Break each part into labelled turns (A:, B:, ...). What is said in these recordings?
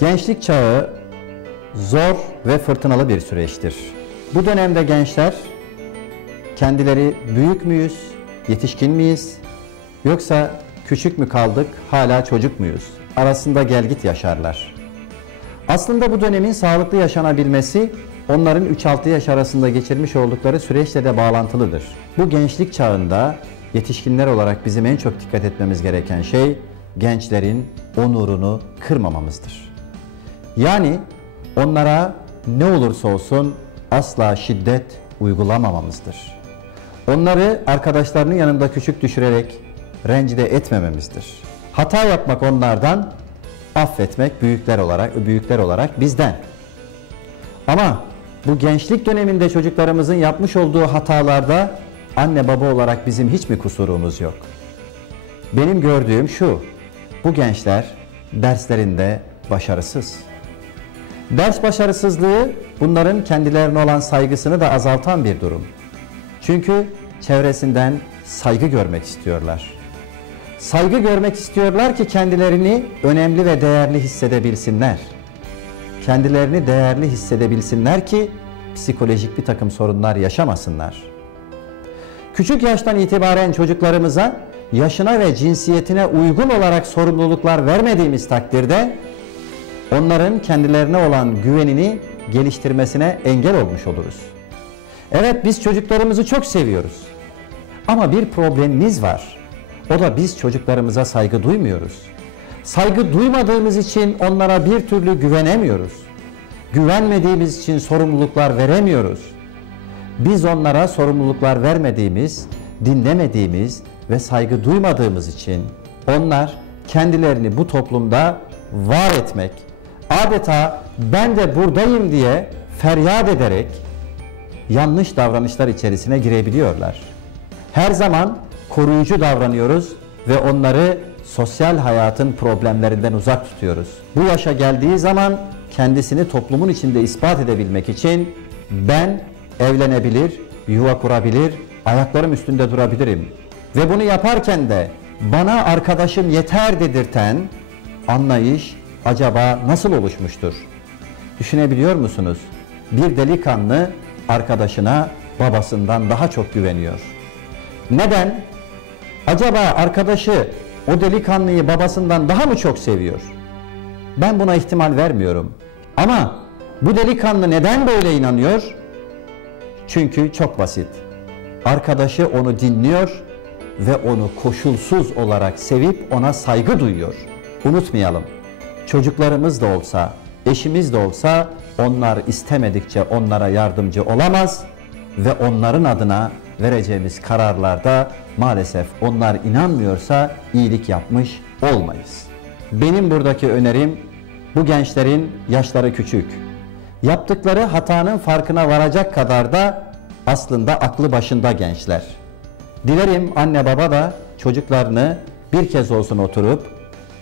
A: Gençlik çağı zor ve fırtınalı bir süreçtir. Bu dönemde gençler kendileri büyük müyüz, yetişkin miyiz yoksa küçük mü kaldık, hala çocuk muyuz? Arasında gelgit yaşarlar. Aslında bu dönemin sağlıklı yaşanabilmesi onların 3-6 yaş arasında geçirmiş oldukları süreçle de bağlantılıdır. Bu gençlik çağında yetişkinler olarak bizim en çok dikkat etmemiz gereken şey gençlerin onurunu kırmamamızdır. Yani onlara ne olursa olsun asla şiddet uygulamamamızdır. Onları arkadaşlarının yanında küçük düşürerek rencide etmememizdir. Hata yapmak onlardan, affetmek büyükler olarak büyükler olarak bizden. Ama bu gençlik döneminde çocuklarımızın yapmış olduğu hatalarda anne baba olarak bizim hiç mi kusurumuz yok? Benim gördüğüm şu. Bu gençler derslerinde başarısız. Ders başarısızlığı bunların kendilerine olan saygısını da azaltan bir durum. Çünkü çevresinden saygı görmek istiyorlar. Saygı görmek istiyorlar ki kendilerini önemli ve değerli hissedebilsinler. Kendilerini değerli hissedebilsinler ki psikolojik bir takım sorunlar yaşamasınlar. Küçük yaştan itibaren çocuklarımıza yaşına ve cinsiyetine uygun olarak sorumluluklar vermediğimiz takdirde onların kendilerine olan güvenini geliştirmesine engel olmuş oluruz. Evet biz çocuklarımızı çok seviyoruz. Ama bir problemimiz var. O da biz çocuklarımıza saygı duymuyoruz. Saygı duymadığımız için onlara bir türlü güvenemiyoruz. Güvenmediğimiz için sorumluluklar veremiyoruz. Biz onlara sorumluluklar vermediğimiz, dinlemediğimiz ve saygı duymadığımız için onlar kendilerini bu toplumda var etmek, adeta ben de buradayım diye feryat ederek yanlış davranışlar içerisine girebiliyorlar. Her zaman koruyucu davranıyoruz ve onları sosyal hayatın problemlerinden uzak tutuyoruz. Bu yaşa geldiği zaman kendisini toplumun içinde ispat edebilmek için ben evlenebilir, yuva kurabilir, ayaklarım üstünde durabilirim. Ve bunu yaparken de bana arkadaşım yeter dedirten anlayış acaba nasıl oluşmuştur? Düşünebiliyor musunuz? Bir delikanlı arkadaşına babasından daha çok güveniyor. Neden? Acaba arkadaşı o delikanlıyı babasından daha mı çok seviyor? Ben buna ihtimal vermiyorum. Ama bu delikanlı neden böyle inanıyor? Çünkü çok basit. Arkadaşı onu dinliyor ve onu koşulsuz olarak sevip ona saygı duyuyor. Unutmayalım. Çocuklarımız da olsa, eşimiz de olsa onlar istemedikçe onlara yardımcı olamaz ve onların adına vereceğimiz kararlarda maalesef onlar inanmıyorsa iyilik yapmış olmayız. Benim buradaki önerim bu gençlerin yaşları küçük. Yaptıkları hatanın farkına varacak kadar da aslında aklı başında gençler. Dilerim anne baba da çocuklarını bir kez olsun oturup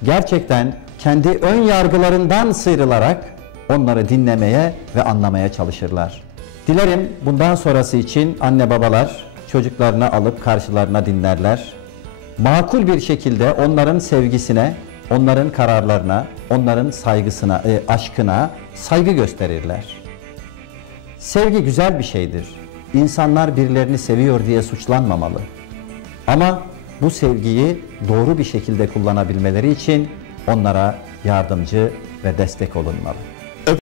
A: gerçekten kendi ön yargılarından sıyrılarak onları dinlemeye ve anlamaya çalışırlar. Dilerim bundan sonrası için anne babalar çocuklarını alıp karşılarına dinlerler. Makul bir şekilde onların sevgisine, onların kararlarına, onların saygısına, e, aşkına saygı gösterirler. Sevgi güzel bir şeydir. İnsanlar birilerini seviyor diye suçlanmamalı. Ama bu sevgiyi doğru bir şekilde kullanabilmeleri için onlara yardımcı ve destek olunmalı.